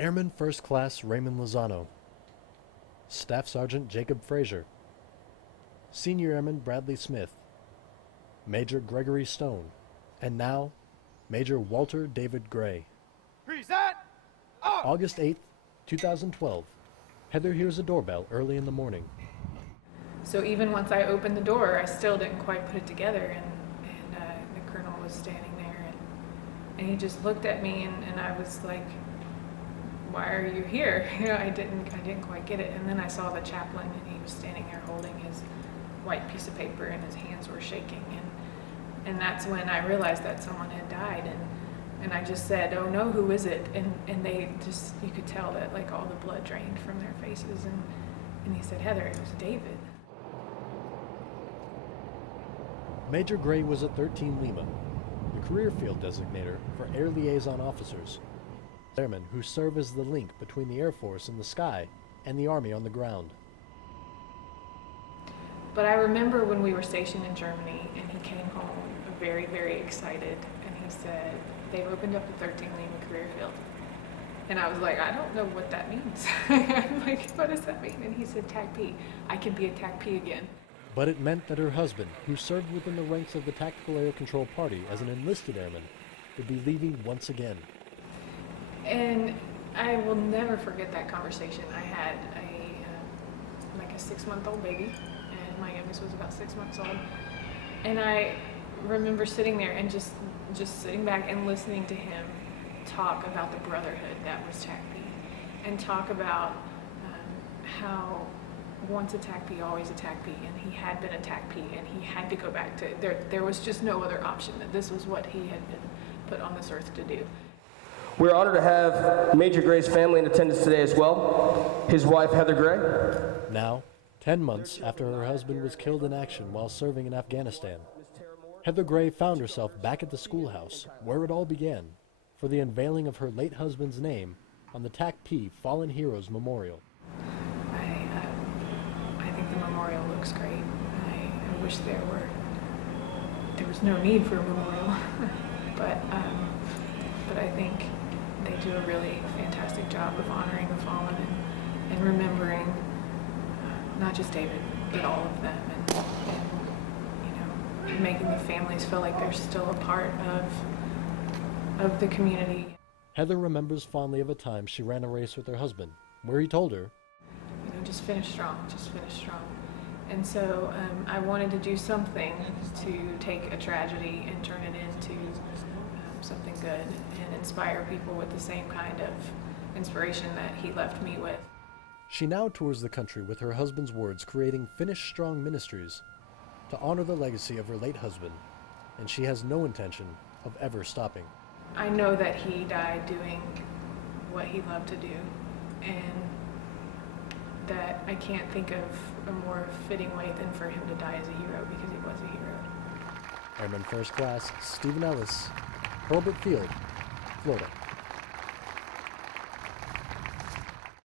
Airman First Class Raymond Lozano, Staff Sergeant Jacob Frazier, Senior Airman Bradley Smith, Major Gregory Stone, and now, Major Walter David Gray. Present! Up! August 8th, 2012. Heather hears a doorbell early in the morning. So even once I opened the door, I still didn't quite put it together, and the colonel was standing there, and he just looked at me, and I was like, "Why are you here?" I didn't quite get it. And then I saw the chaplain, and he was standing there holding his white piece of paper, and his hands were shaking, and that's when I realized that someone had died, and I just said, "Oh no, who is it?" And they just, you could tell that like all the blood drained from their faces, and he said, "Heather, it was David." Major Gray was at 13 Lima, the career field designator for Air Liaison Officers, airmen who serve as the link between the Air Force in the sky and the Army on the ground. But I remember when we were stationed in Germany, and he came home very, very excited, and he said, "They've opened up the 13 Lima career field." And I was like, "I don't know what that means." I'm like, "What does that mean?" And he said, "TAC P. I can be a TAC P again." But it meant that her husband, who served within the ranks of the Tactical Air Control Party as an enlisted airman, would be leaving once again. And I will never forget that conversation. I had like a 6-month-old baby, and my youngest was about 6 months old. And I remember sitting there and just sitting back and listening to him talk about the brotherhood that was TAC P, and talk about how once a TAC P, always a TAC P, and he had been a TAC P, and he had to go back to, there was just no other option, that this was what he had been put on this earth to do. We're honored to have Major Gray's family in attendance today as well. His wife, Heather Gray. Now, 10 months after her husband was killed in action while serving in Afghanistan, Heather Gray found herself back at the schoolhouse where it all began for the unveiling of her late husband's name on the TAC P Fallen Heroes Memorial. I think the memorial looks great. I wish there was no need for a memorial, but I think they do a really fantastic job of honoring the fallen and remembering not just David, but all of them, and you know, making the families feel like they're still a part of the community. Heather remembers fondly of a time she ran a race with her husband, where he told her, "You know, just finish strong, just finish strong." And so I wanted to do something to take a tragedy and turn it into something good and inspire people with the same kind of inspiration that he left me with. She now tours the country with her husband's words, creating Finish Strong Ministries to honor the legacy of her late husband, and she has no intention of ever stopping. I know that he died doing what he loved to do, and that I can't think of a more fitting way than for him to die as a hero, because he was a hero. Airman First Class Stephen Ellis, Hurlburt Field, Florida.